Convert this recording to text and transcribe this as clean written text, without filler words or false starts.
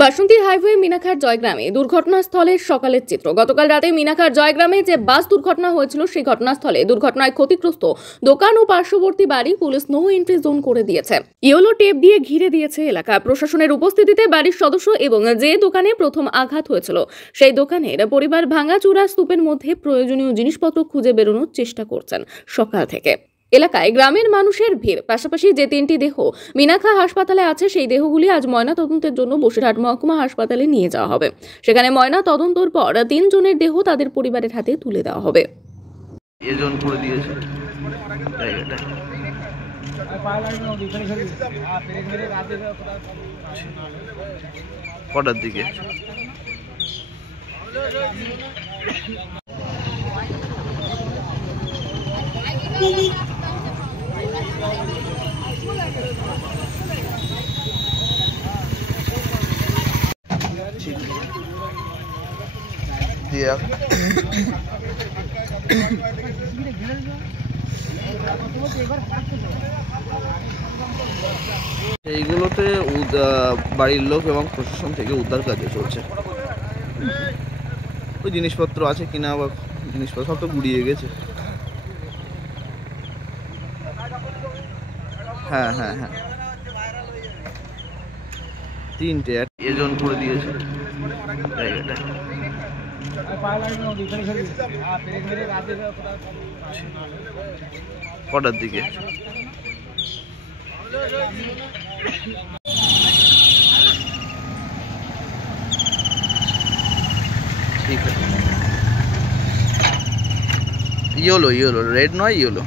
বাসন্তী highway মিনাখার জয়গ্রামে দুর্ঘটনাস্থলের সকালের চিত্র। গতকাল রাতে মিনাখার জয়গ্রামে যে বাস দুর্ঘটনা হয়েছিল সেই ঘটনাস্থলে দুর্ঘটনায় ক্ষতিগ্রস্ত দোকান ও পার্শ্ববর্তী বাড়ি পুলিশ নো এন্ট্রি জোন করে দিয়েছে। ইয়েলো টেপ দিয়ে ঘিরে দিয়েছে এলাকা। প্রশাসনের উপস্থিতিতে বাড়ির সদস্য এবং যে দোকানে প্রথম আঘাত হয়েছিল সেই দোকানের পরিবার ভাঙাচোরা স্তূপের মধ্যে প্রয়োজনীয় জিনিসপত্র খুঁজে বেরোনোর চেষ্টা করছেন সকাল থেকে। এলাকায় গ্রামের মানুষের ভিড়। পাশাপাশি যে 3টি দেহ মিনাখা হাসপাতালে আছে সেই দেহগুলি আজ ময়না তদন্তের জন্য বসিরহাট মহকুমা হাসপাতালে নিয়ে যাওয়া হবে। সেখানে ময়না তদন্তর পর 3 জনের দেহ তাদের পরিবারের হাতে তুলে দেওয়া হবে। এজন করে দিয়েছে কটার দিকে? এইগুলোতে বাড়ির লোক এবং প্রশাসন থেকে উদ্ধার কাজে চলছে। ওই জিনিসপত্র আছে কিনা বা জিনিসপত্র সব তো গুড়িয়ে গেছে। হ্যাঁ হ্যাঁ হ্যাঁ 3টে এজন করে দিয়েছে জায়গাটা। কটার দিকে? ঠিক আছে। ইয়েলো রেড নয়, ইয়েলো।